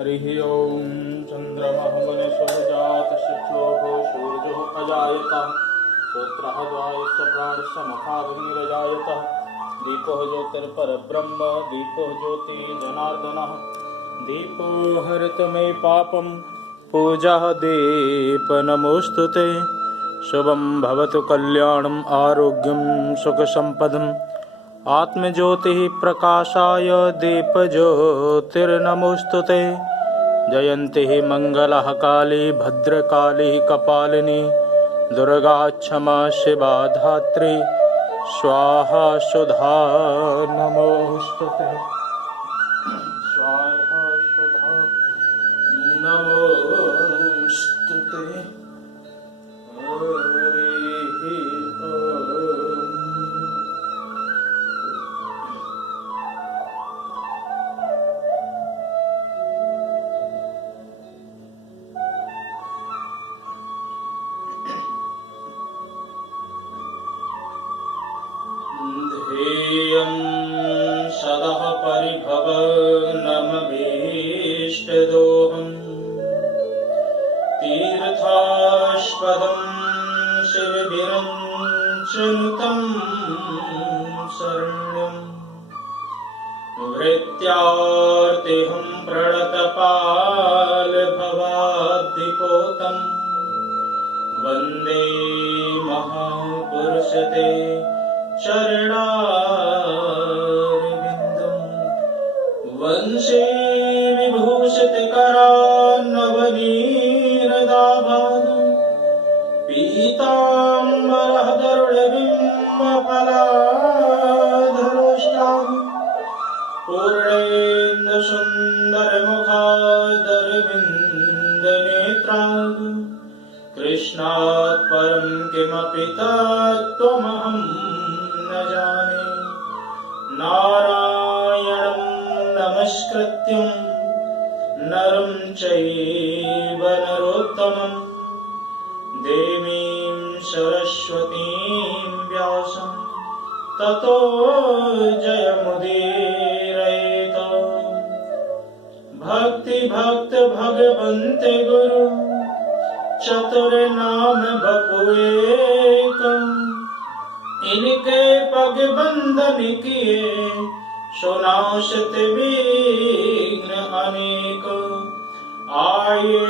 हरिः ओं चन्द्रमः मनसो जातशुक्लोभो सूर्यो अजायत श्रोत्रः द्वायश्च प्राणश्च मखाग्निरजायत दीपो ज्योतिर्परब्रह्म दीपो ज्योतिर्जनार्दनः दीपो हरत मे पापं पूजा दीपनमोऽस्तुते शुभं भवतु कल्याणम् आरोग्यं सुखसम्पदम् आत्मज्योतिः प्रकाशाय दीपज्योतिर्नमोऽस्तुते जयन्ती मंगलः काली भद्रकाली कपालिनी दुर्गा क्षमा शिवा धात्री स्वाहा सुधा नमोऽस्तुते स्वाहा सुधा नमोऽस्तुते ध्येयं सदा परिभवनमभीष्टदोहम् तीर्थास्पदं शिवविरञ्चनुतं शरण्यं भृत्यार्तिहं प्रणतपालभवाब्धिपोतं वन्दे महापुरुषते चरणारविन्दं वंशे विभूषितकरान्नवनीरदाभागं पीताम्बरधरुणबिम्बफलाधरोष्टां पूर्णेन्दुसुन्दरमुखादरविन्दनेत्रां कृष्णात् परं किमपि तत्त्वमहं न जाने नारायणं नमस्कृत्यं नरं चैव नरोत्तमं देवीं सरस्वतीं व्यासं ततो जयमुदीरयेत भक्ति भक्त भगवन्त गुरु चतुर नाम बपुएक इनके पग बंधन किए सुनाशत विघ्न अनेक आये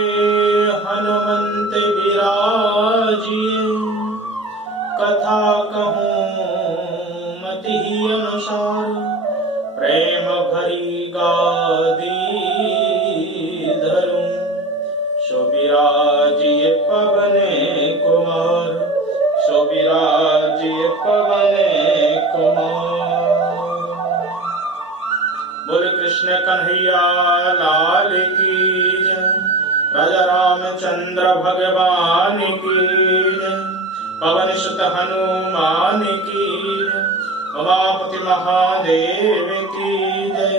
हनुमंत विराजिए कथा कहूँ मति अनुसार प्रेम भरी गादी धरूं सुबिराजिए पवने कुमार सुबिराजिए पवने कुमार। बोल कृष्ण कन्हैया लाल की जय, राजा रामचंद्र भगवान की जय, पवन सुत हनुमान की जय, उमापति महादेव की जय,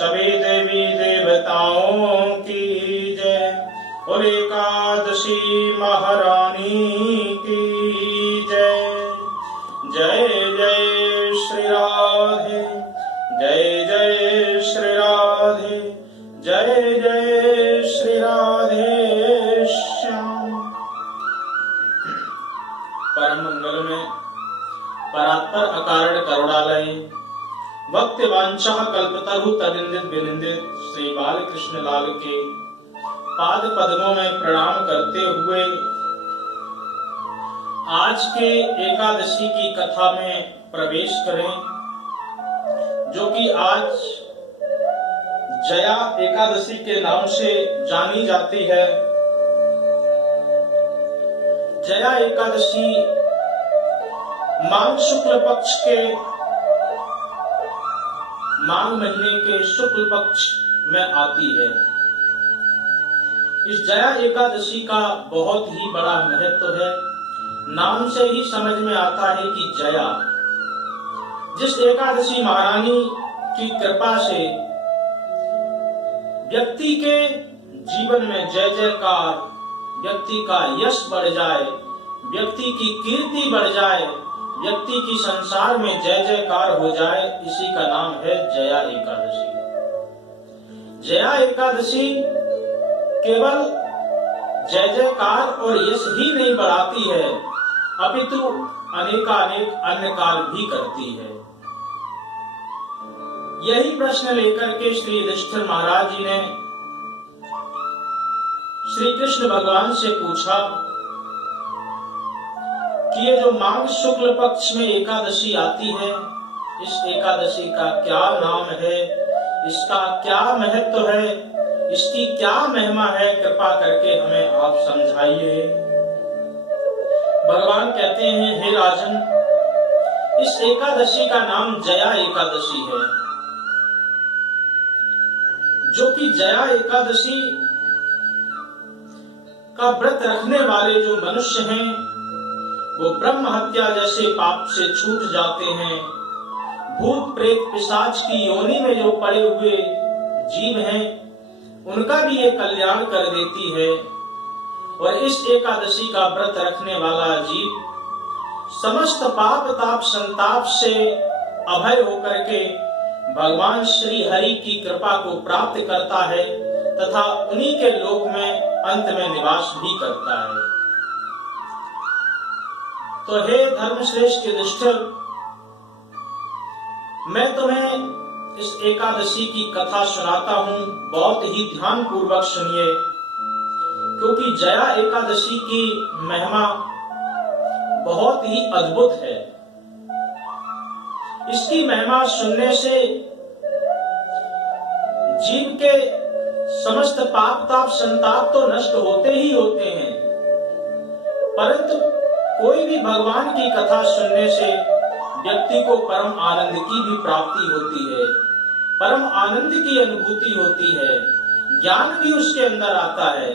सभी देवी देवताओं की जय, और एकादशी महारानी की जय। जय जय श्री राधे, जय जय श्री राधे, जय जय श्री राधे श्याम। परम मंगल में परात्पर अकारण करुणालय भक्ति वांछा कल्पतरु तदिंदित विनिंदित श्री बाल कृष्ण लाल के पाद पद्मों में प्रणाम करते हुए आज के एकादशी की कथा में प्रवेश करें, जो कि आज जया एकादशी के नाम से जानी जाती है। जया एकादशी माघ शुक्ल पक्ष के माघ महीने के शुक्ल पक्ष में आती है। इस जया एकादशी का बहुत ही बड़ा महत्व है। नाम से ही समझ में आता है कि जया, जिस एकादशी महारानी की कृपा से व्यक्ति के जीवन में जय जयकार, व्यक्ति का यश बढ़ जाए, व्यक्ति की कीर्ति बढ़ जाए, व्यक्ति की संसार में जय जयकार हो जाए, इसी का नाम है जया एकादशी। जया एकादशी केवल जय जयकार और यश ही नहीं बढ़ाती है, अपितु अनेकानेक अन्य कार्य भी करती है। यही प्रश्न लेकर के श्री युधिष्ठिर महाराज जी ने श्री कृष्ण भगवान से पूछा कि ये जो माघ शुक्ल पक्ष में एकादशी आती है, इस एकादशी का क्या नाम है, इसका क्या महत्व है, इसकी क्या महिमा है, कृपा करके हमें आप समझाइए। भगवान कहते हैं, हे राजन, इस एकादशी का नाम जया एकादशी है। जो कि जया एकादशी का व्रत रखने वाले जो मनुष्य हैं, वो ब्रह्म हत्या जैसे पाप से छूट जाते हैं। भूत प्रेत पिशाच की योनि में जो पड़े हुए जीव हैं, उनका भी ये कल्याण कर देती है। और इस एकादशी का व्रत रखने वाला जीव समस्त पाप ताप संताप से अभय होकर के भगवान श्री हरि की कृपा को प्राप्त करता है तथा उन्हीं के लोक में अंत में निवास भी करता है। तो हे धर्मश्रेष्ठ युधिष्ठिर, मैं तुम्हें इस एकादशी की कथा सुनाता हूं, बहुत ही ध्यान पूर्वक सुनिए, क्योंकि जया एकादशी की महिमा बहुत ही अद्भुत है। इसकी महिमा सुनने से जीव के समस्त पाप ताप संताप तो नष्ट होते ही होते हैं, परंतु कोई भी भगवान की कथा सुनने से व्यक्ति को परम आनंद की भी प्राप्ति होती है, परम आनंद की अनुभूति होती है, ज्ञान भी उसके अंदर आता है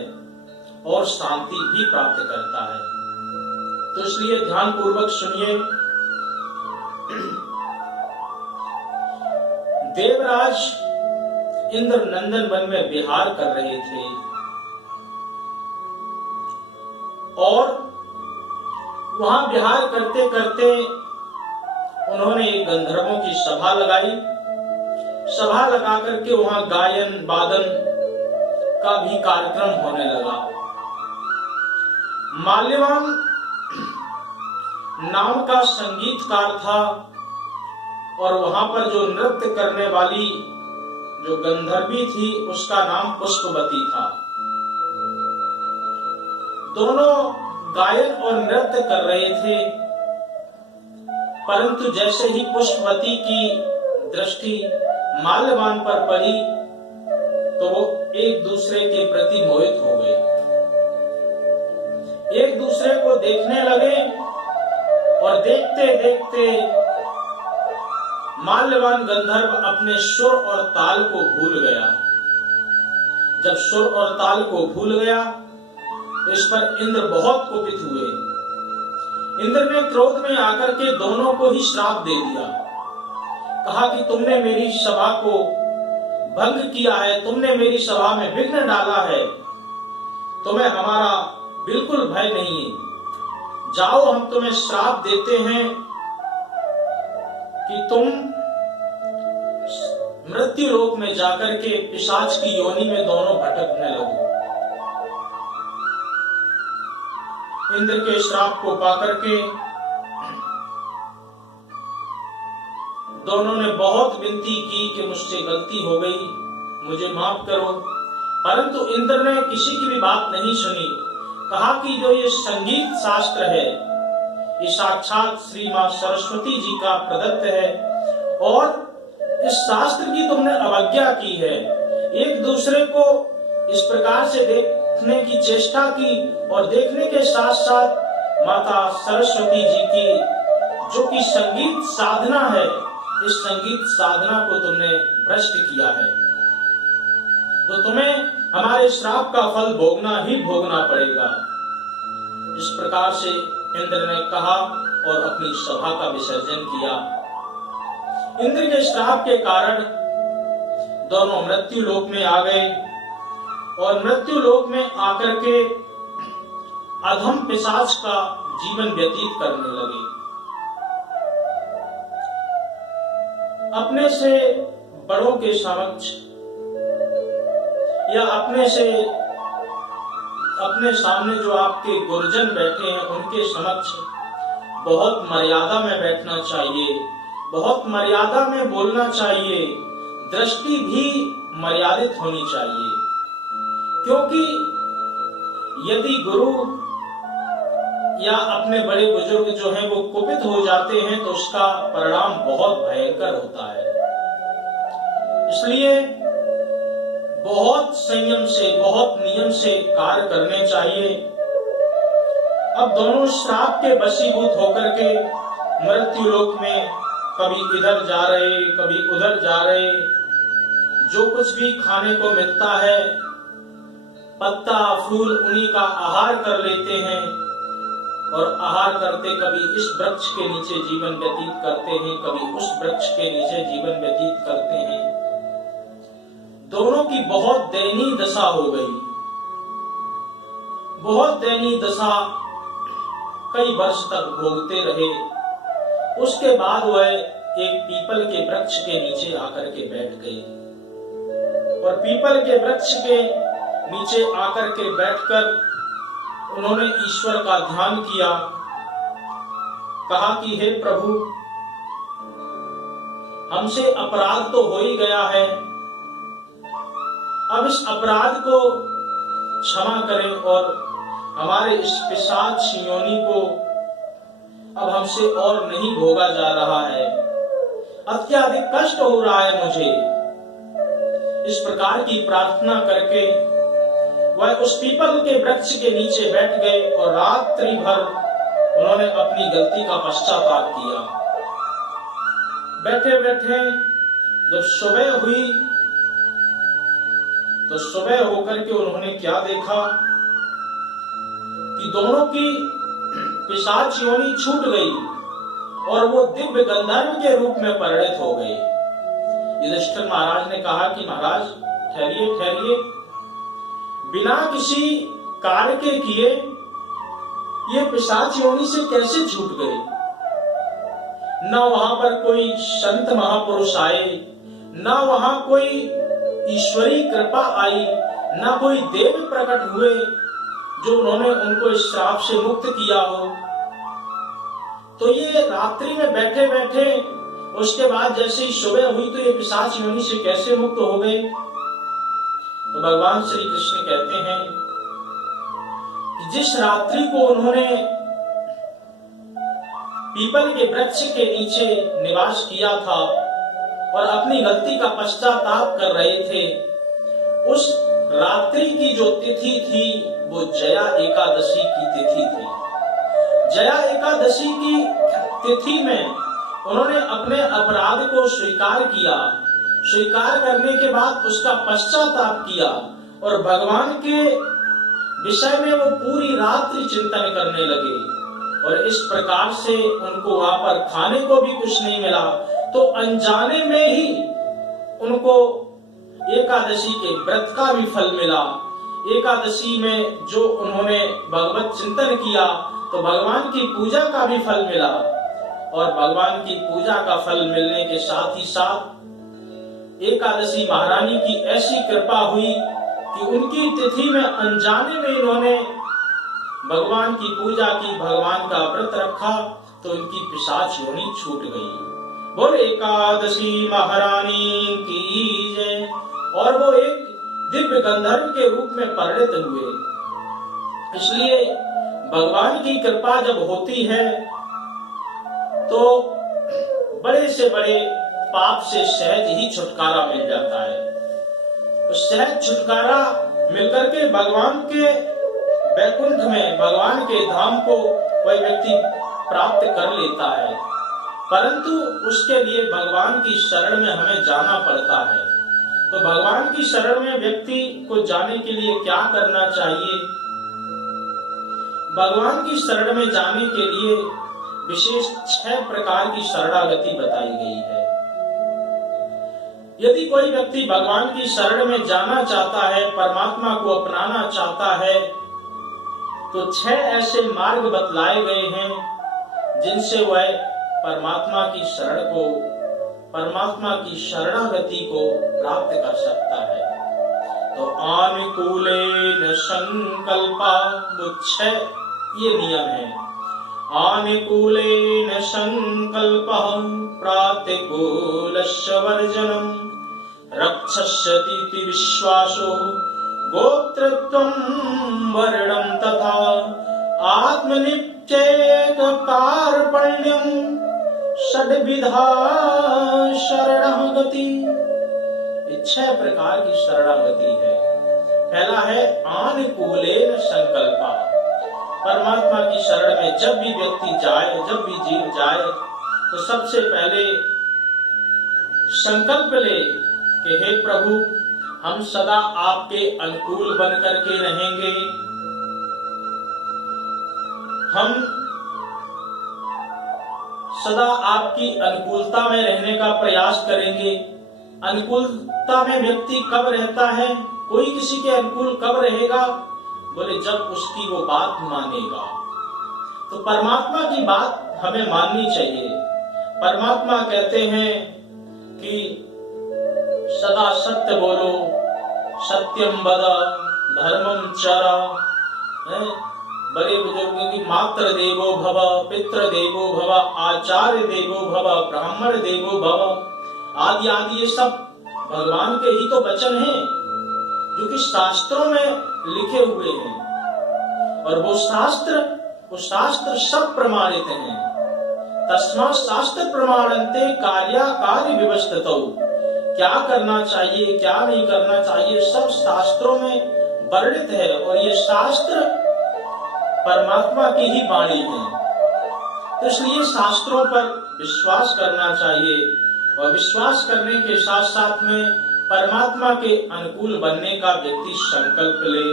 और शांति भी प्राप्त करता है। तो इसलिए ध्यान पूर्वक सुनिए। देवराज इंद्र नंदन वन में विहार कर रहे थे और वहां विहार करते करते उन्होंने एक गंधर्वों की सभा लगाई। सभा लगा करके वहां गायन वादन का भी कार्यक्रम होने लगा। माल्यवान नाम का संगीतकार था और वहां पर जो नृत्य करने वाली जो गंधर्वी थी, उसका नाम पुष्पवती था। दोनों गायन और नृत्य कर रहे थे, परंतु जैसे ही पुष्पवती की दृष्टि माल्यवान पर पड़ी तो वो एक दूसरे के प्रति मोहित हो गए, एक दूसरे को देखने लगे और देखते देखते माल्यवान गंधर्व अपने सुर और ताल को भूल गया। जब सुर और ताल को भूल गया तो इस पर इंद्र बहुत कुपित हुए। इंद्र ने क्रोध में आकर के दोनों को ही श्राप दे दिया। कहा कि तुमने मेरी सभा को भंग किया है, तुमने मेरी सभा में विघ्न डाला है, तुम्हें हमारा बिल्कुल भय नहीं है। जाओ, हम तुम्हें श्राप देते हैं कि तुम मृत्यु लोक में जाकर के पिशाच की योनि में दोनों भटकने लगो। इंद्र के श्राप को पाकर के दोनों ने बहुत विनती की कि मुझसे गलती हो गई, मुझे माफ करो, परंतु इंद्र ने किसी की भी बात नहीं सुनी। कहा कि जो ये संगीत शास्त्र है, ये साक्षात श्री मां सरस्वती जी का प्रदत्त है और इस शास्त्र की तुमने अवज्ञा की है। एक दूसरे को इस प्रकार से देखने की चेष्टा की और देखने के साथ साथ माता सरस्वती जी की जो कि संगीत साधना है, इस संगीत साधना को तुमने भ्रष्ट किया है, तो तुम्हें हमारे श्राप का फल भोगना ही भोगना पड़ेगा। इस प्रकार से इंद्र ने कहा और अपनी सभा का विसर्जन किया। इंद्र के श्राप के कारण दोनों मृत्यु लोक में आ गए और मृत्यु लोक में आकर के अधम पिशाच का जीवन व्यतीत करने लगे। अपने से बड़ों के समक्ष या अपने सामने जो आपके गुरुजन बैठे हैं उनके समक्ष बहुत मर्यादा में बैठना चाहिए, बहुत मर्यादा में बोलना चाहिए, दृष्टि भी मर्यादित होनी चाहिए। क्योंकि यदि गुरु या अपने बड़े बुजुर्ग जो हैं वो कुपित हो जाते हैं तो उसका परिणाम बहुत भयंकर होता है। इसलिए बहुत संयम से, बहुत नियम से कार्य करने चाहिए। अब दोनों श्राप के वशीभूत होकर के मृत्यु लोक में कभी इधर जा रहे, कभी उधर जा रहे, जो कुछ भी खाने को मिलता है पत्ता फूल उन्हीं का आहार कर लेते हैं और आहार करते कभी इस वृक्ष के नीचे जीवन व्यतीत करते हैं, कभी उस वृक्ष के नीचे जीवन व्यतीत करते हैं। दोनों की बहुत दयनीय दशा हो गई, बहुत दयनीय दशा कई वर्ष तक भोगते रहे। उसके बाद वह एक पीपल के वृक्ष के नीचे आकर के बैठ गए और पीपल के वृक्ष के नीचे आकर के बैठकर उन्होंने ईश्वर का ध्यान किया। कहा कि हे प्रभु, हमसे अपराध तो हो ही गया है, अब इस अपराध को क्षमा करें और हमारे इस पिशाच योनि को अब हमसे और नहीं भोगा जा रहा है, अत्यधिक कष्ट हो रहा है मुझे। इस प्रकार की प्रार्थना करके वह उस पीपल के वृक्ष के नीचे बैठ गए और रात्रि भर उन्होंने अपनी गलती का पश्चाताप किया। बैठे बैठे जब सुबह हुई तो सुबह होकर के उन्होंने क्या देखा कि दोनों की पिशाच योनि छूट गई और वो दिव्य गंधर्व के रूप में परिणत हो गए। युधिष्ठिर महाराज ने कहा कि महाराज ठहरिए ठहरिए, बिना किसी कार्य के किए ये पिशाच योनि से कैसे छूट गए? न वहां पर कोई संत महापुरुष आए, न वहां कोई ईश्वरी कृपा आई, न कोई देव प्रकट हुए जो उन्होंने उनको इस श्राप से मुक्त किया हो। तो ये रात्रि में बैठे बैठे उसके बाद जैसे ही सुबह हुई तो ये पिशाच योनि से कैसे मुक्त हो गए? तो भगवान श्री कृष्ण कहते हैं कि जिस रात्रि को उन्होंने पीपल के वृक्ष के नीचे निवास किया था और अपनी गलती का पश्चाताप कर रहे थे, उस रात्रि की जो तिथि थी वो जया एकादशी की तिथि थी। जया एकादशी की तिथि में उन्होंने अपने अपराध को स्वीकार किया। स्वीकार करने के बाद उसका पश्चाताप किया और भगवान के विषय में वो पूरी रात्रि चिंतन करने लगे और इस प्रकार से उनको वहां पर खाने को भी कुछ नहीं मिला। तो अनजाने में ही उनको एकादशी के व्रत का भी फल मिला। एकादशी में जो उन्होंने भगवत चिंतन किया तो भगवान की पूजा का भी फल मिला और भगवान की पूजा का फल मिलने के साथ ही साथ एकादशी महारानी की ऐसी कृपा हुई कि उनकी तिथि में अनजाने में इन्होंने भगवान की पूजा की, भगवान का व्रत रखा तो उनकी पिशाच योनि छूट गई। बोल एकादशी महारानी की जय। और वो एक दिव्य गंधर्व के रूप में परिणत हुए। इसलिए भगवान की कृपा जब होती है तो बड़े से बड़े पाप से सहज ही छुटकारा मिल जाता है। तो सहज छुटकारा मिलकर के भगवान के वैकुंठ में, भगवान के धाम को वह व्यक्ति प्राप्त कर लेता है। परंतु उसके लिए भगवान की शरण में हमें जाना पड़ता है। तो भगवान की शरण में व्यक्ति को जाने के लिए क्या करना चाहिए? भगवान की शरण में जाने के लिए विशेष 6 प्रकार की शरणागति बताई गई है। यदि कोई व्यक्ति भगवान की शरण में जाना चाहता है, परमात्मा को अपनाना चाहता है, तो 6 ऐसे मार्ग बतलाए गए हैं जिनसे वह परमात्मा की शरण को, परमात्मा की शरणागति को प्राप्त कर सकता है। तो आनुकूलेन संकल्पा, वो 6 ये नियम है। आनुकूलेन संकल्पः प्रातिकूलस्य वर्जनम् रक्षस्यतीति विश्वासो गोत्रत्वं वर्णं तथा आत्मनित्येक कार्पण्यं षड्विधा शरणागति। 6 प्रकार की शरणागति है। पहला है आनुकूलेन संकल्पा, परमात्मा की शरण में जब भी व्यक्ति जाए, जब भी जीव जाए, तो सबसे पहले संकल्प ले कि हे प्रभु, हम सदा आपके अनुकूल बन करके रहेंगे, हम सदा आपकी अनुकूलता में रहने का प्रयास करेंगे। अनुकूलता में व्यक्ति कब रहता है, कोई किसी के अनुकूल कब रहेगा? बोले जब उसकी वो बात मानेगा। तो परमात्मा की बात हमें माननी चाहिए। परमात्मा कहते हैं कि सदा सत्य बोलो, सत्यम वद, धर्मम चरा। बड़े बुजुर्गों की मात्र देवो भव, पितृ देवो भव, आचार्य देवो भव, ब्राह्मण देवो भव, आदि आदि ये सब भगवान के ही तो वचन हैं, जो कि शास्त्रों में लिखे हुए हैं। और वो शास्त्र सब प्रमाणित हैं। तस्मात् शास्त्र प्रमाणन्ते कार्याकार्य विवक्षितौ। क्या करना चाहिए, क्या नहीं करना चाहिए, सब शास्त्रों में वर्णित है। और ये शास्त्र परमात्मा की ही वाणी है, तो इसलिए शास्त्रों पर विश्वास करना चाहिए। और विश्वास करने के साथ साथ में परमात्मा के अनुकूल बनने का व्यक्ति संकल्प ले।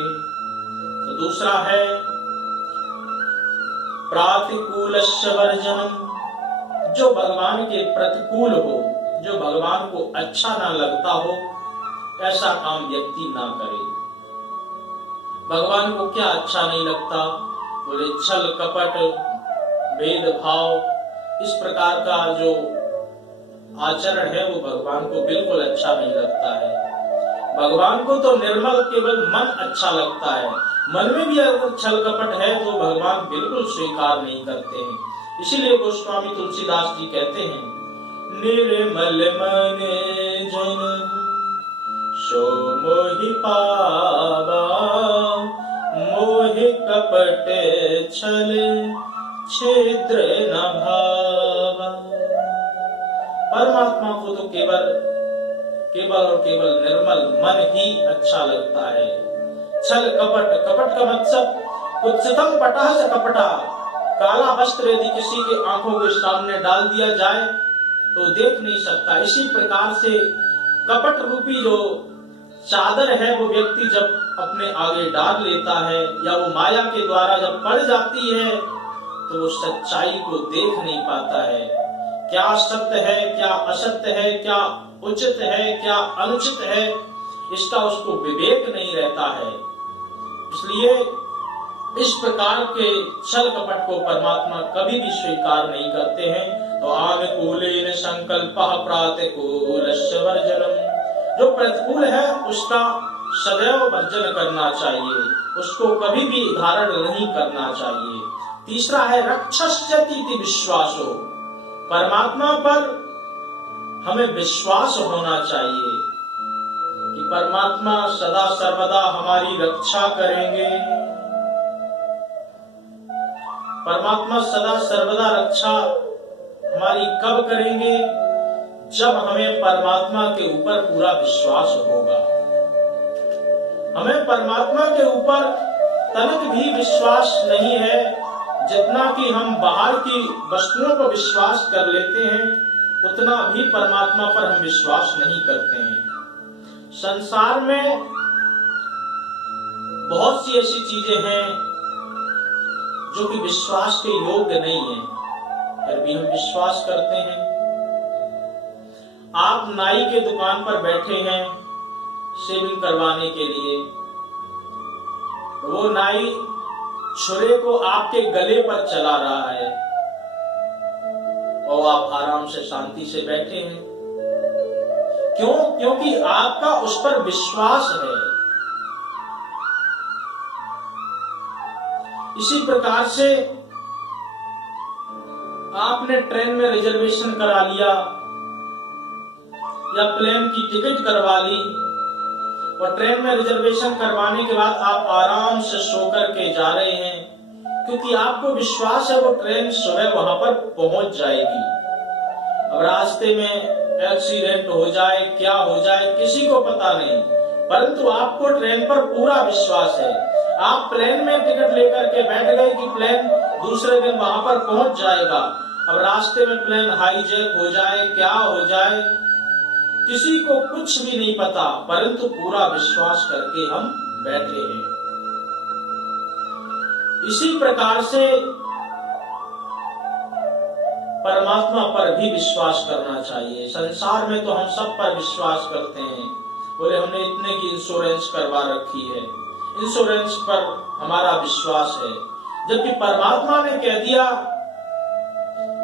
तो दूसरा है प्रातिकूलस्य वर्जनम, जो भगवान के प्रतिकूल हो, जो भगवान को अच्छा ना लगता हो, ऐसा काम व्यक्ति ना करे। भगवान को क्या अच्छा नहीं लगता? बोले छल कपट, भेदभाव, इस प्रकार का जो आचरण है वो भगवान को बिल्कुल अच्छा नहीं लगता है। भगवान को तो निर्मल केवल मन अच्छा लगता है। मन में भी अगर छल कपट है तो भगवान बिल्कुल स्वीकार नहीं करते हैं। इसीलिए गोस्वामी तुलसीदास जी कहते हैं, निर्मल मन जन सो मोहि पावा, मोहि कपट छल छिद्र न भावा। परमात्मा को तो केवल और केवल निर्मल मन ही अच्छा लगता है। छल कपट, कपट का मतलब कुत्सितम पटः च कपटा, काला वस्त्र यदि किसी के आंखों के सामने डाल दिया जाए तो देख नहीं सकता। इसी प्रकार से कपट रूपी जो चादर है वो व्यक्ति जब अपने आगे डाल लेता है या वो माया के द्वारा जब पड़ जाती है तो वो सच्चाई को देख नहीं पाता है। क्या सत्य है, क्या असत्य है, क्या उचित है, क्या अनुचित है, इसका उसको विवेक नहीं रहता है। इसलिए इस प्रकार के छल कपट को परमात्मा कभी भी स्वीकार नहीं करते हैं। तो आनुकूलेन संकल्पः प्रातिकूलस्य वर्जनम्, जो प्रतिकूल है उसका सदैव वर्जन करना चाहिए, उसको कभी भी धारण नहीं करना चाहिए। तीसरा है रक्षस्यतीति विश्वासो, परमात्मा पर हमें विश्वास होना चाहिए कि परमात्मा सदा सर्वदा हमारी रक्षा करेंगे। परमात्मा सदा सर्वदा रक्षा हमारी कब करेंगे? जब हमें परमात्मा के ऊपर पूरा विश्वास होगा। हमें परमात्मा के ऊपर तनिक भी विश्वास नहीं है, जितना कि हम बाहर की वस्तुओं पर विश्वास कर लेते हैं उतना भी परमात्मा पर हम विश्वास नहीं करते हैं। संसार में बहुत सी ऐसी चीजें हैं जो कि विश्वास के योग्य नहीं है, फिर भी हम विश्वास करते हैं। आप नाई के दुकान पर बैठे हैं शेविंग करवाने के लिए, वो नाई छुरे को आपके गले पर चला रहा है और आप आराम से शांति से बैठे हैं। क्यों? क्योंकि आपका उस पर विश्वास है। इसी प्रकार से आपने ट्रेन में रिजर्वेशन करा लिया या प्लेन की टिकट करवा ली और ट्रेन में रिजर्वेशन करवाने के बाद आप आराम से सो करके जा रहे हैं, क्योंकि आपको विश्वास है वो ट्रेन सुबह वहां पर पहुंच जाएगी। अब रास्ते में एक्सीडेंट हो जाए, क्या हो जाए, किसी को पता नहीं, परंतु आपको ट्रेन पर पूरा विश्वास है। आप प्लेन में टिकट लेकर के बैठ गए कि प्लेन दूसरे दिन वहां पर पहुंच जाएगा। अब रास्ते में प्लेन हाईजैक हो जाए, क्या हो जाए, किसी को कुछ भी नहीं पता, परंतु पूरा विश्वास करके हम बैठे हैं। इसी प्रकार से परमात्मा पर भी विश्वास करना चाहिए। संसार में तो हम सब पर विश्वास करते हैं, बोले हमने इतने की इंश्योरेंस करवा रखी है, इंश्योरेंस पर हमारा विश्वास है, जबकि परमात्मा ने कह दिया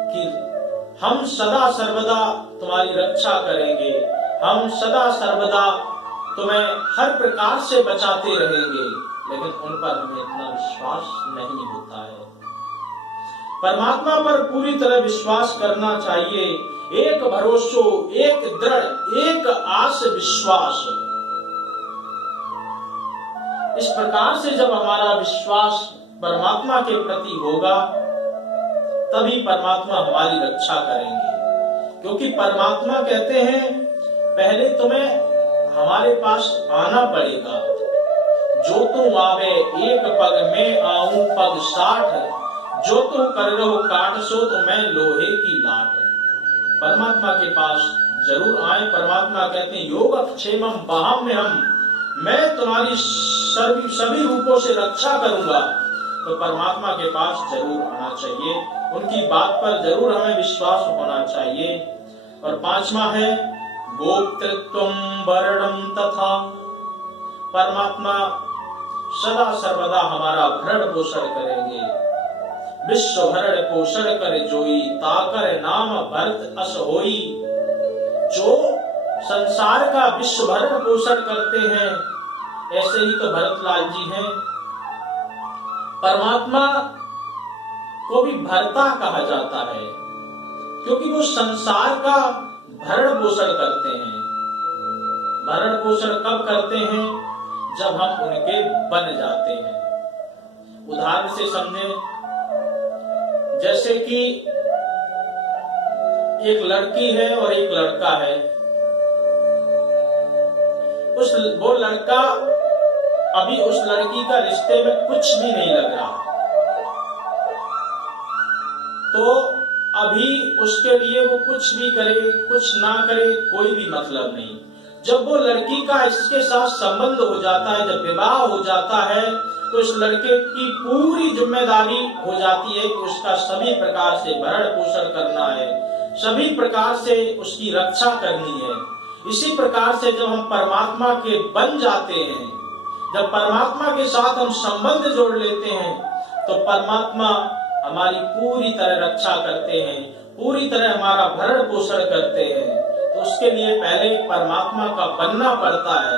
कि हम सदा सर्वदा तुम्हारी रक्षा करेंगे, हम सदा सर्वदा तुम्हें हर प्रकार से बचाते रहेंगे, लेकिन उन पर हमें इतना विश्वास नहीं होता है। परमात्मा पर पूरी तरह विश्वास करना चाहिए। एक भरोसो, एक दृढ़, एक आस विश्वास। इस प्रकार से जब हमारा विश्वास परमात्मा के प्रति होगा, तभी परमात्मा हमारी रक्षा करेंगे। क्योंकि परमात्मा कहते हैं पहले तुम्हें हमारे पास आना पड़ेगा। जो तुम आवे एक पग में आऊं पग 60, जो तुम कर रहो काट सो तो मैं लोहे की लाट। परमात्मा के पास जरूर आए। परमात्मा कहते हैं योग क्षेमम बाह्यम, मैं तुम्हारी सभी रूपों से रक्षा करूंगा। तो परमात्मा के पास जरूर आना चाहिए, उनकी बात पर जरूर हमें विश्वास होना चाहिए। और पांचवा है गोप्तृत्वम वरणम तथा। परमात्मा सदा सर्वदा हमारा भरण पोषण करेंगे। विश्व भरण पोषण करे जोई, ताकर नाम भरत अस होई। जो संसार का विश्व भरण पोषण करते हैं, ऐसे ही तो भरतलाल जी हैं। परमात्मा को भी भरता कहा जाता है, क्योंकि वो संसार का भरण पोषण करते हैं। भरण पोषण कब करते हैं? जब हम उनके बन जाते हैं। उदाहरण से समझें, जैसे कि एक लड़की है और एक लड़का है। वो लड़का अभी उस लड़की का रिश्ते में कुछ भी नहीं लग रहा, तो अभी उसके लिए वो कुछ भी करे कुछ ना करे कोई भी मतलब नहीं। जब वो लड़की का इसके साथ संबंध हो जाता है, जब विवाह हो जाता है, तो इस लड़के की पूरी जिम्मेदारी हो जाती है कि उसका सभी प्रकार से भरण पोषण करना है, सभी प्रकार से उसकी रक्षा करनी है। इसी प्रकार से जब हम परमात्मा के बन जाते हैं, जब परमात्मा के साथ हम संबंध जोड़ लेते हैं, तो परमात्मा हमारी पूरी तरह रक्षा करते हैं, पूरी तरह हमारा भरण पोषण करते हैं। तो उसके लिए पहले परमात्मा का बनना पड़ता है,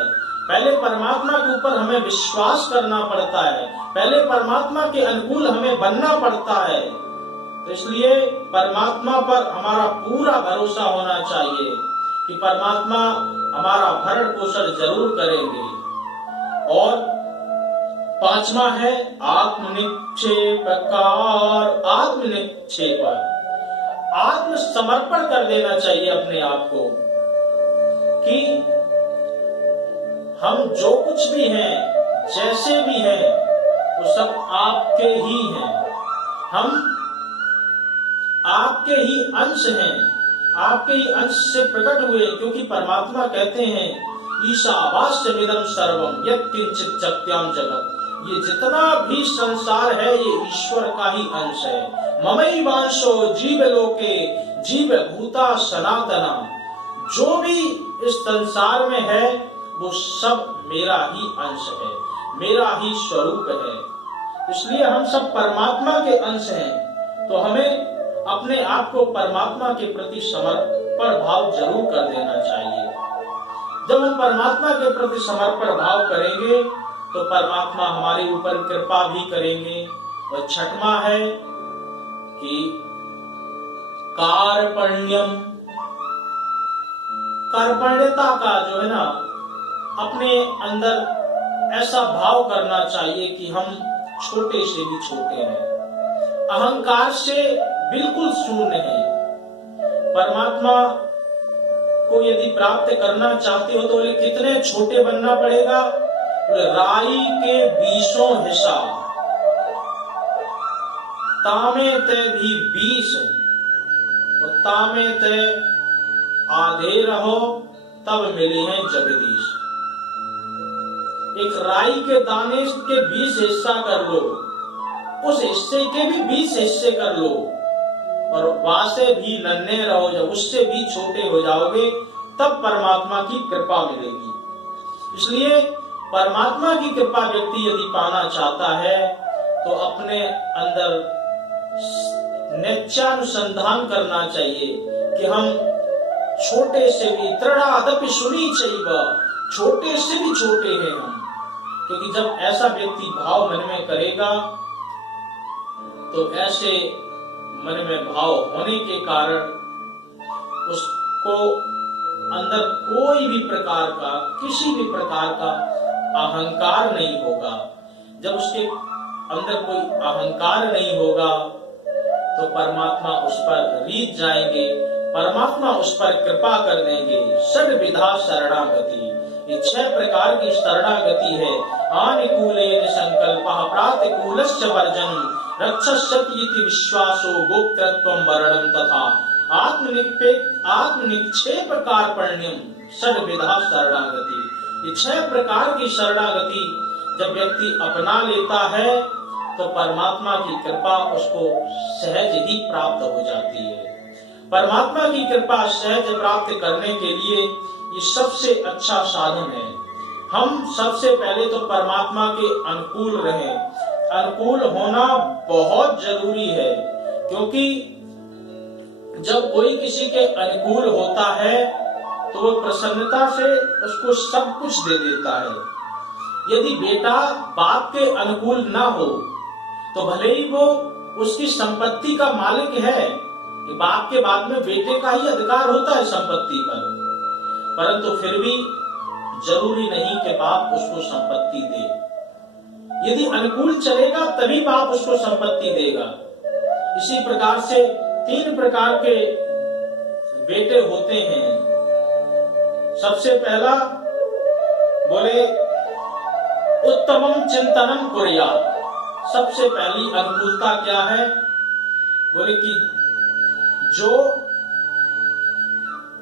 पहले परमात्मा के ऊपर हमें विश्वास करना पड़ता है, पहले परमात्मा के अनुकूल हमें बनना पड़ता है। तो इसलिए परमात्मा पर हमारा पूरा भरोसा होना चाहिए कि परमात्मा हमारा भरण पोषण जरूर करेंगे। और पांचवा है आत्मनिक्षेप। आत्मनिक्षेप, आत्म समर्पण कर देना चाहिए अपने आप को कि हम जो कुछ भी हैं, जैसे भी हैं, वो सब आपके ही हैं। हम आपके ही अंश हैं, आपके ही अंश से प्रकट हुए। क्योंकि परमात्मा कहते हैं ईशावास्यमिदं सर्वम यत्किंचित् जगत्याम जगत्, ये जितना भी संसार है ये ईश्वर का ही अंश है। ममैवांशो जीवलोके जीवभूता सनातना, जो भी इस संसार में है वो सब मेरा ही अंश है, मेरा ही स्वरूप है। इसलिए हम सब परमात्मा के अंश हैं। तो हमें अपने आप को परमात्मा के प्रति समर्पण भाव जरूर कर देना चाहिए। जब हम परमात्मा के प्रति समर्पण भाव करेंगे तो परमात्मा हमारे ऊपर कृपा भी करेंगे, और छठवां है कि कार्पण्यम, कार्पण्यता का जो है ना, अपने अंदर ऐसा भाव करना चाहिए कि हम छोटे से भी छोटे हैं, अहंकार से बिल्कुल शून्य हैं। परमात्मा को यदि प्राप्त करना चाहते हो तो बोले कितने छोटे बनना पड़ेगा? राई के 20 हिस्सा, तामे ते भी 20 और तामे ते आधे रहो तब मिले हैं जगदीश। एक राई के दाने के 20 हिस्सा कर लो, उस हिस्से के भी 20 हिस्से कर लो और वासे भी नन्हे रहो, जब उससे भी छोटे हो जाओगे तब परमात्मा की कृपा मिलेगी। इसलिए परमात्मा की कृपा व्यक्ति यदि पाना चाहता है तो अपने अंदर नित्यानुसंधान करना चाहिए कि हम छोटे से भी तृणादपि शूनीचैव, छोटे से भी छोटे हैं हम। क्योंकि जब ऐसा व्यक्ति भाव मन में करेगा तो ऐसे मन में भाव होने के कारण उसको अंदर कोई भी प्रकार का, किसी भी प्रकार का अहंकार नहीं होगा। जब उसके अंदर कोई अहंकार नहीं होगा तो परमात्मा उस पर रीत जाएंगे, परमात्मा उस पर कृपा कर देंगे। षड्विधा शरणागति, ये 6 प्रकार की शरणागति है। आनुकूलेन संकल्पः प्रातिकूलस्य वर्जनम् रक्षस्यति इति विश्वासो गोप्तत्वं वरणं तथा आत्मनिक्षेप कार्पण्यम षड्विधा शरणागति। ये 6 प्रकार की शरणागति जब व्यक्ति अपना लेता है तो परमात्मा की कृपा उसको सहज ही प्राप्त हो जाती है। परमात्मा की कृपा सहज प्राप्त करने के लिए ये सबसे अच्छा साधन है। हम सबसे पहले तो परमात्मा के अनुकूल रहें। अनुकूल होना बहुत जरूरी है, क्योंकि जब कोई किसी के अनुकूल होता है तो वो प्रसन्नता से उसको सब कुछ दे देता है। यदि बेटा बाप के अनुकूल ना हो तो भले ही वो उसकी संपत्ति का मालिक है, कि बाप के बाद में बेटे का ही अधिकार होता है संपत्ति पर, परंतु फिर भी जरूरी नहीं कि बाप उसको संपत्ति दे। यदि अनुकूल चलेगा तभी बाप उसको संपत्ति देगा। इसी प्रकार से 3 प्रकार के बेटे होते हैं। सबसे पहला बोले उत्तमम चिंतनम कुर्यात्। सबसे पहली अनुकूलता क्या है? बोले कि जो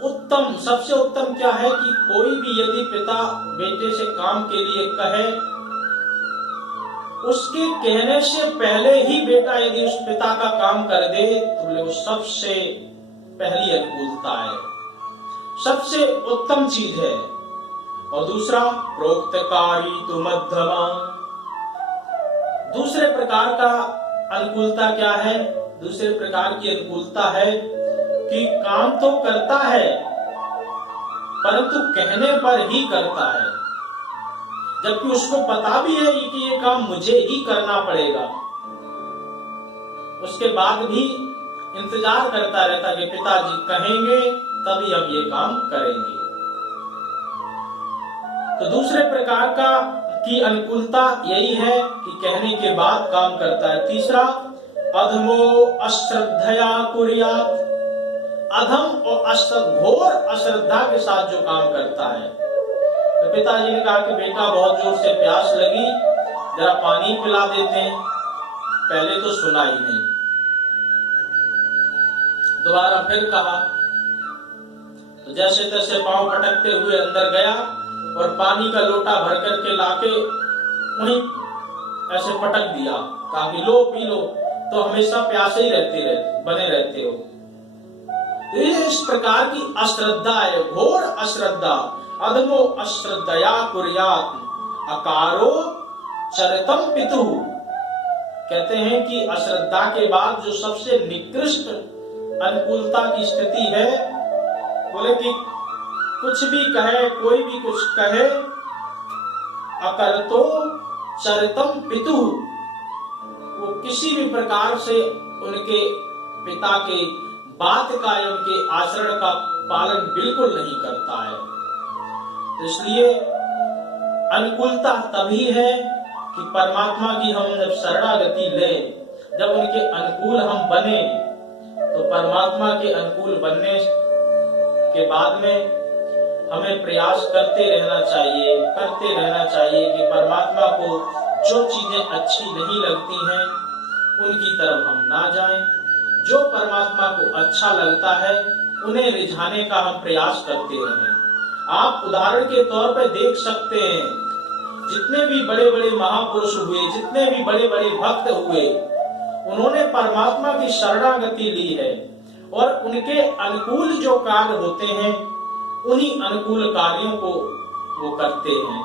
उत्तम, सबसे उत्तम क्या है कि कोई भी यदि पिता बेटे से काम के लिए कहे, उसके कहने से पहले ही बेटा यदि उस पिता का काम कर दे तो बोले वो सबसे पहली अनुकूलता है, सबसे उत्तम चीज है। और दूसरा प्रोक्तकारी तु मध्यमा। दूसरे प्रकार का अनुकूलता क्या है? दूसरे प्रकार की अनुकूलता है कि काम तो करता है परंतु कहने पर ही करता है, जबकि उसको पता भी है कि ये काम मुझे ही करना पड़ेगा। उसके बाद भी इंतजार करता रहता कि पिताजी कहेंगे तभी हम ये काम करेंगे। तो दूसरे प्रकार की अनुकूलता यही है कि कहने के बाद काम करता है। तीसरा अधमो अश्रद्धया कुर्यात्। अधम और घोर अश्रद्धा के साथ जो काम करता है। तो पिताजी ने कहा कि बेटा बहुत जोर से प्यास लगी, जरा पानी पिला देते हैं। पहले तो सुना ही नहीं, दोबारा फिर कहा तो जैसे तैसे पांव पटकते हुए अंदर गया और पानी का लोटा भर करके लाके वहीं ऐसे पटक दिया। कहा कि लो पी लो, तो हमेशा प्यासे ही बने रहते हो। इस प्रकार की अश्रद्धा है, घोर अश्रद्धा। अधमो अश्रद्धया कुर्यात् अकारो चरितम पितु। कहते हैं कि अश्रद्धा के बाद जो सबसे निकृष्ट अनुकूलता की स्थिति है, बोले कि कुछ भी कहे, कोई भी कुछ कहे, अकरतो चरितम पितु, वो किसी भी प्रकार से उनके पिता के बात कायम के आचरण का पालन बिल्कुल नहीं करता है। तो इसलिए अनुकूलता तभी है कि परमात्मा की हम जब शरणागति ले, जब उनके अनुकूल हम बने, तो परमात्मा के अनुकूल बनने के बाद में हमें प्रयास करते रहना चाहिए कि परमात्मा को जो चीजें अच्छी नहीं लगती हैं उनकी तरफ हम ना जाएं, जो परमात्मा को अच्छा लगता है उन्हें रिझाने का हम प्रयास करते रहें। आप उदाहरण के तौर पर देख सकते हैं, जितने भी बड़े बड़े महापुरुष हुए, जितने भी बड़े बड़े भक्त हुए, उन्होंने परमात्मा की शरणागति ली है और उनके अनुकूल जो कार्य होते हैं उन्हीं अनुकूल कार्यों को वो करते हैं।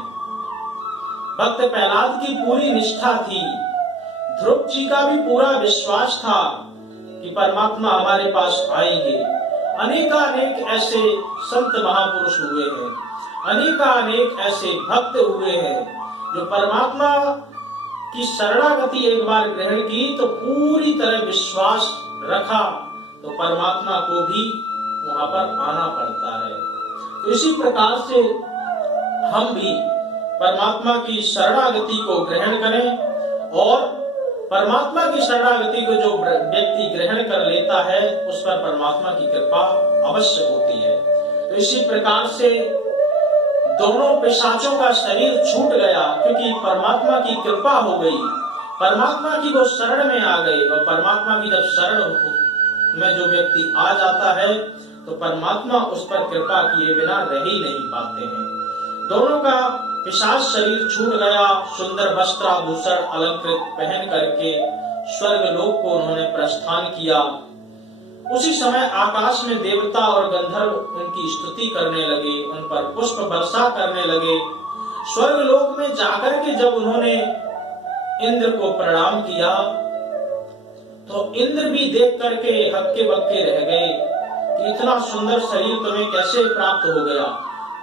भक्त प्रहलाद की पूरी निष्ठा थी, ध्रुव जी का भी पूरा विश्वास था कि परमात्मा हमारे पास आएंगे। अनेकानेक ऐसे संत महापुरुष हुए हैं, अनेकानेक ऐसे भक्त हुए हैं जो परमात्मा की शरणागति एक बार ग्रहण की तो पूरी तरह विश्वास रखा, तो परमात्मा को भी वहां पर आना पड़ता है। तो इसी प्रकार से हम भी परमात्मा की शरणागति को ग्रहण करें और परमात्मा की शरणागति को जो व्यक्ति ग्रहण कर लेता है उस पर परमात्मा की कृपा अवश्य होती है। तो इसी प्रकार से दोनों पिशाचों का शरीर छूट गया, क्योंकि परमात्मा की कृपा हो गई, परमात्मा की वो शरण में आ गए। और परमात्मा की जब शरण में जो व्यक्ति आ जाता है तो परमात्मा उस पर कृपा किए बिना रह ही नहीं पाते हैं। दोनों का पिशाच शरीर छूट गया, सुंदर वस्त्राभूषण अलंकृत पहन करके स्वर्ग लोक को उन्होंने प्रस्थान किया। उसी समय आकाश में देवता और गंधर्व उनकी स्तुति करने लगे, उन पर पुष्प वर्षा करने लगे। स्वर्ग लोक में जाकर के जब उन्होंने इंद्र को प्रणाम किया तो इंद्र भी देख करके हक्के बक्के रह गए कि इतना सुंदर शरीर तुम्हें कैसे प्राप्त हो गया,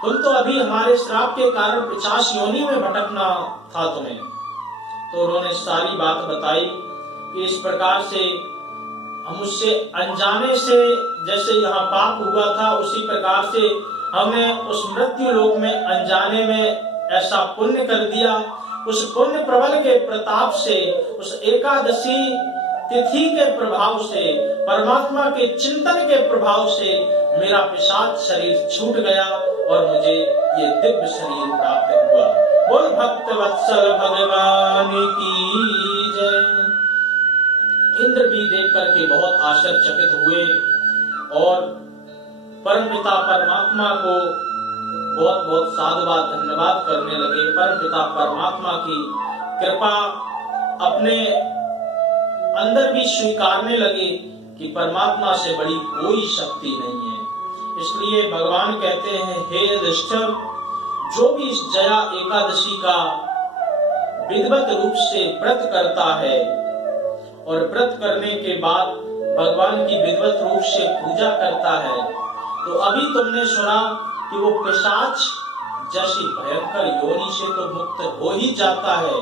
तुम तो अभी हमारे श्राप के कारण 50 योनि में भटकना था तुम्हें। तो उन्होंने सारी बात बताई कि इस प्रकार से हम उससे अनजाने से, जैसे यहाँ पाप हुआ था उसी प्रकार से हमने उस मृत्यु लोक में अनजाने में ऐसा पुण्य कर दिया। उस पुण्य प्रबल के प्रताप से, उस एकादशी तिथि के प्रभाव से, परमात्मा के चिंतन के प्रभाव से मेरा पिशाच शरीर छूट गया और मुझे ये दिव्य शरीर प्राप्त हुआ। बोल भक्त वत्सल भगवान की जय। इंद्र भी देख करके बहुत आश्चर्यचकित हुए और परमपिता परमात्मा को बहुत बहुत साधुवाद धन्यवाद करने लगे। परमपिता परमात्मा की कृपा अपने अंदर भी स्वीकारने लगे कि परमात्मा से बड़ी कोई शक्ति नहीं है। इसलिए भगवान कहते हैं, हे युधिष्ठिर, जो भी इस जया एकादशी का विधिवत रूप से व्रत करता है और व्रत करने के बाद भगवान की विधिवत रूप से पूजा करता है, तो अभी तुमने सुना कि वो पिशाच जैसी भयंकर योनि से तो मुक्त हो ही जाता है।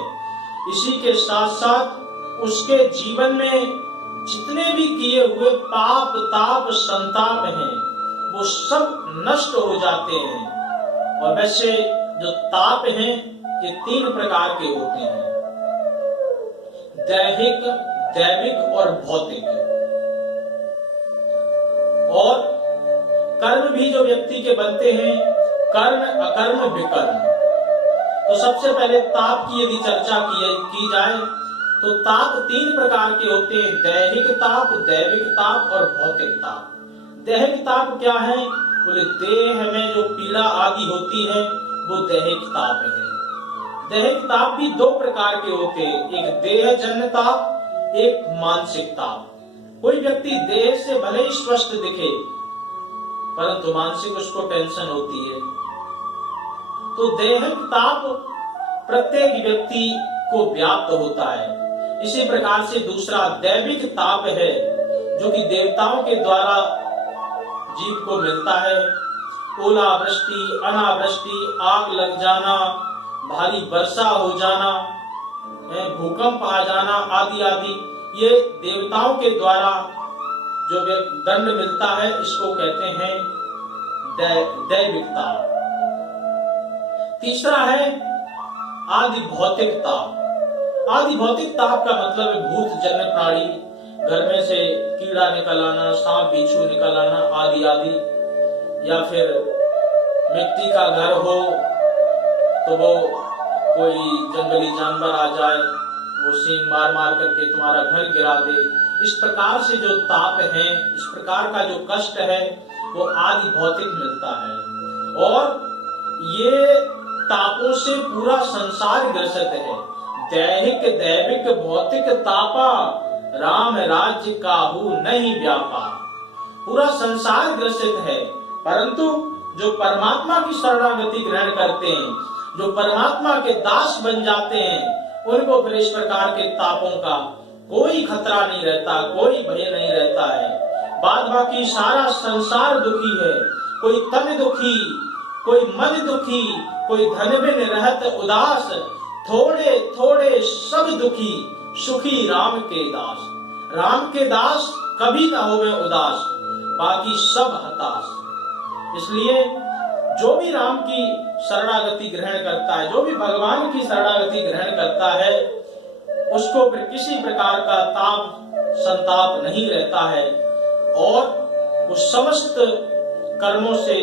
इसी के साथ साथ उसके जीवन में जितने भी किए हुए पाप ताप संताप हैं वो सब नष्ट हो जाते हैं। और वैसे जो ताप हैं ये 3 प्रकार के होते हैं, दैहिक, दैविक और भौतिक। और कर्म भी जो व्यक्ति के बनते हैं, कर्म अकर्म विकर्म। तो सबसे पहले ताप की यदि चर्चा की जाए तो ताप 3 प्रकार के होते हैं, दैहिक ताप, दैविक ताप और भौतिक ताप। दैहिक ताप क्या है? बोले देह में जो पीड़ा आदि होती है वो दैहिक ताप है। दैहिक ताप भी 2 प्रकार के होते हैं, एक देह जन्य ताप, एक मानसिक ताप। कोई व्यक्ति देह से भले ही स्वस्थ दिखे परंतु मानसिक उसको टेंशन होती है। तो दैहिक ताप प्रत्येक व्यक्ति को व्याप्त होता है। इसी प्रकार से दूसरा दैविक ताप है जो कि देवताओं के द्वारा जीव को मिलता है। ओलावृष्टि, अनावृष्टि, आग लग जाना, भारी वर्षा हो जाना, भूकंप आ जाना आदि आदि, ये देवताओं के द्वारा जो दंड मिलता है इसको कहते हैं दैविक ताप। तीसरा है आदि भौतिक ताप। आदि भौतिक ताप का मतलब है भूत जन्य प्राणी, घर में से कीड़ा निकल आना, सांप बिच्छू निकल आना आदि आदि, या फिर मिट्टी का घर हो तो वो कोई जंगली जानवर आ जाए, वो सींग मार मार करके तुम्हारा घर गिरा दे। इस प्रकार से जो ताप है, इस प्रकार का जो कष्ट है, वो आदि भौतिक मिलता है। और ये तापों से पूरा संसार ग्रसित है। दैहिक दैविक भौतिक तापा, राम राज्य काहू नहीं व्यापा। पूरा संसार ग्रसित है, परंतु जो परमात्मा की शरणागति ग्रहण करते हैं, जो परमात्मा के दास बन जाते हैं, उनको फिर इस प्रकार के तापों का कोई खतरा नहीं रहता, कोई भय नहीं रहता है। बाद बाकी सारा संसार दुखी है, कोई तन दुखी, कोई मन दुखी, कोई धन बिन रहत उदास, थोड़े थोड़े सब दुखी, सुखी राम के दास। राम के दास कभी ना होवे उदास, बाकी सब हताश। इसलिए जो भी राम की शरणागति ग्रहण करता है, जो भी भगवान की शरणागति ग्रहण करता है, उसको फिर किसी प्रकार का ताप संताप नहीं रहता है और वो समस्त कर्मों से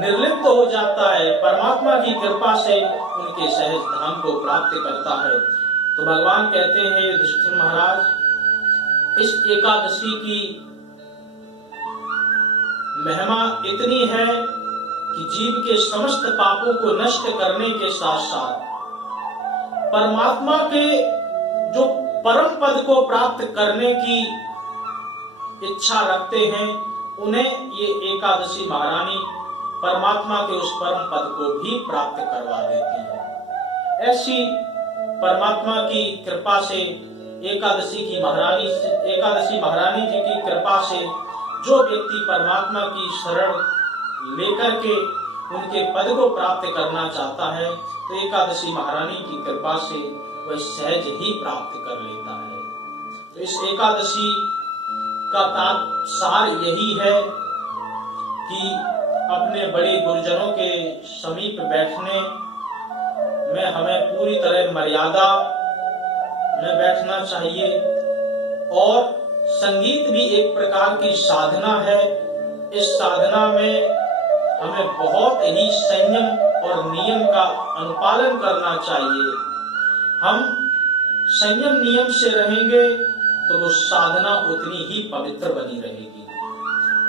निर्लिप्त हो जाता है। परमात्मा की कृपा से उनके सहज धाम को प्राप्त करता है। तो भगवान कहते हैं युधिष्ठिर महाराज, इस एकादशी की महिमा इतनी है कि जीव के समस्त पापों को नष्ट करने के साथ साथ परमात्मा के जो परम पद को प्राप्त करने की इच्छा रखते हैं, उन्हें ये एकादशी महारानी परमात्मा के उस परम पद को भी प्राप्त करवा देती है। ऐसी परमात्मा की कृपा से एकादशी महारानी जी की कृपा से जो व्यक्ति परमात्मा की शरण लेकर के उनके पद को प्राप्त करना चाहता है, तो एकादशी महारानी की कृपा से वह सहज ही प्राप्त कर लेता है। तो इस एकादशी का सार यही है कि अपने बड़े गुरुजनों के समीप बैठने में हमें पूरी तरह मर्यादा में बैठना चाहिए। और संगीत भी एक प्रकार की साधना है। इस साधना में हमें बहुत ही संयम और नियम का अनुपालन करना चाहिए। हम संयम नियम से रहेंगे तो वो साधना उतनी ही पवित्र बनी रहेगी।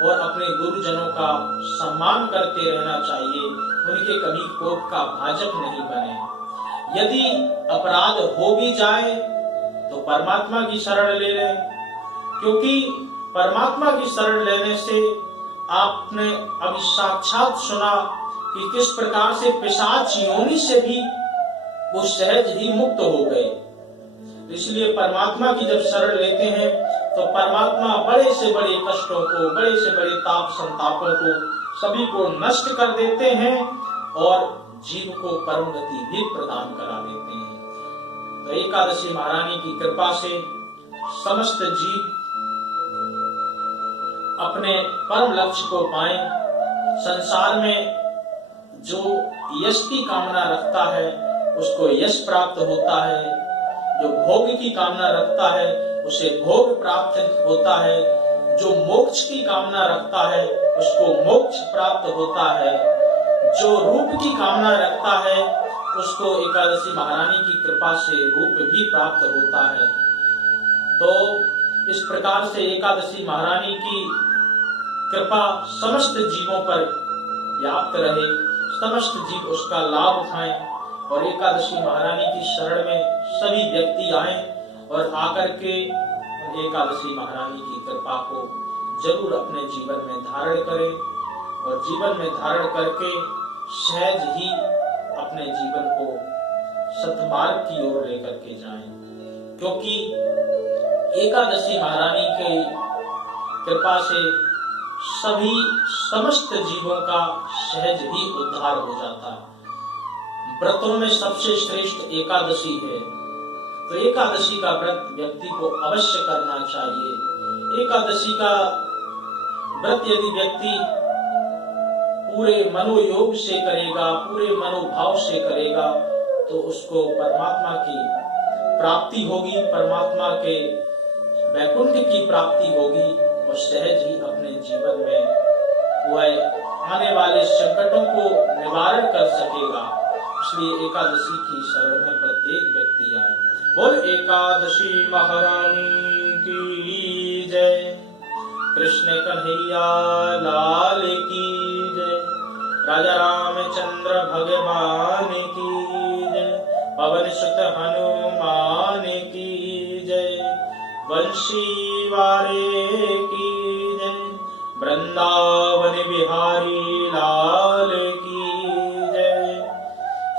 और अपने गुरुजनों का सम्मान करते रहना चाहिए, उनके कभी कोप का भाजक नहीं बने। यदि अपराध हो भी जाए तो परमात्मा की शरण ले लें, क्योंकि परमात्मा की शरण लेने से आपने अभी साक्षात सुना कि किस प्रकार से पिशाच योनि से भी वो सहज ही मुक्त हो गए। इसलिए परमात्मा की जब शरण लेते हैं तो परमात्मा बड़े से बड़े कष्टों को, बड़े से बड़े ताप संतापों को सभी को नष्ट कर देते हैं और जीव को परम गति भी प्रदान करा देते हैं। तो एकादशी महारानी की कृपा से समस्त जीव अपने परम लक्ष्य को पाएं। संसार में जो यश की कामना रखता है उसको यश प्राप्त होता है, जो भोग की कामना रखता है उसे भोग प्राप्त होता है, जो मोक्ष की कामना रखता है उसको मोक्ष प्राप्त होता है, जो रूप की कामना रखता है उसको एकादशी महारानी की कृपा से रूप भी प्राप्त होता है। तो इस प्रकार से एकादशी महारानी की कृपा समस्त जीवों पर व्याप्त रहे, समस्त जीव उसका लाभ उठाएं और एकादशी महारानी की शरण में सभी व्यक्ति आएं और आकर के एकादशी महारानी की कृपा को जरूर अपने जीवन में धारण करें और जीवन में धारण करके सहज ही अपने जीवन को सतमार्ग की ओर लेकर के जाएं, क्योंकि एकादशी महारानी की कृपा से सभी समस्त जीवों का सहज ही उद्धार हो जाता है। व्रतों में सबसे श्रेष्ठ एकादशी है। तो एकादशी का व्रत व्यक्ति को अवश्य करना चाहिए। एकादशी का व्रत यदि व्यक्ति पूरे मनोयोग से करेगा, पूरे मनोभाव से करेगा, तो उसको परमात्मा की प्राप्ति होगी, परमात्मा के वैकुंठ की प्राप्ति होगी और सहज ही अपने जीवन में वह आने वाले संकटों को निवारण कर सकेगा। इसलिए एकादशी की शरण में प्रत्येक व्यक्ति आए। बोल एकादशी महारानी की जय, कृष्ण कन्हैया लाल की जय, राजा रामचंद्र भगवान की जय, पवन सुत हनुमान की जय, बंशी वारे की जय, वृंदावन बिहारी लाल की जय,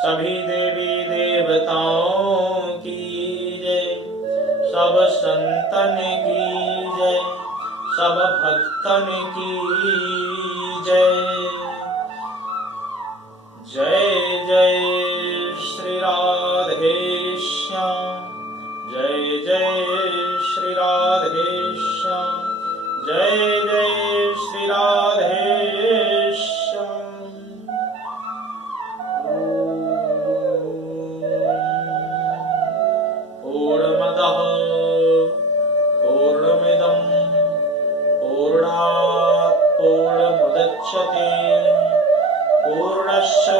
सभी देवी देवताओं की जय, सब संतन की जय, सब भक्तन की जय। जय जय श्री राधे श्याम, जय जय श्री राधे श्याम, जय जय श्री राधे श्याम। पूर्णमदः पूर्णमिदं पूर्णात् पूर्णमुदच्यते पूर्णस्य